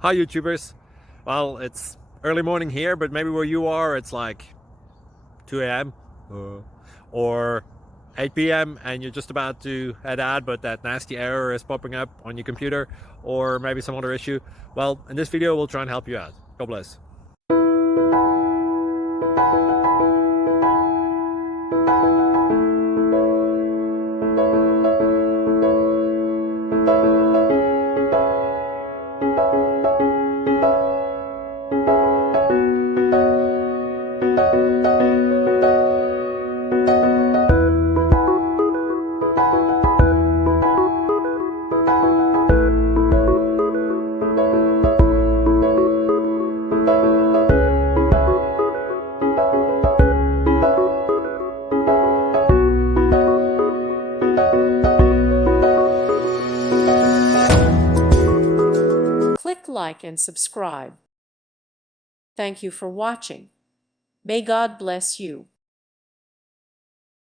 Hi YouTubers. Well, it's early morning here, but maybe where you are it's like 2 a.m. Or 8 p.m. and you're just about to head out, but that nasty error is popping up on your computer, or maybe some other issue. Well, in this video we'll try and help you out. God bless. Click like and subscribe. Thank you for watching. May God bless you.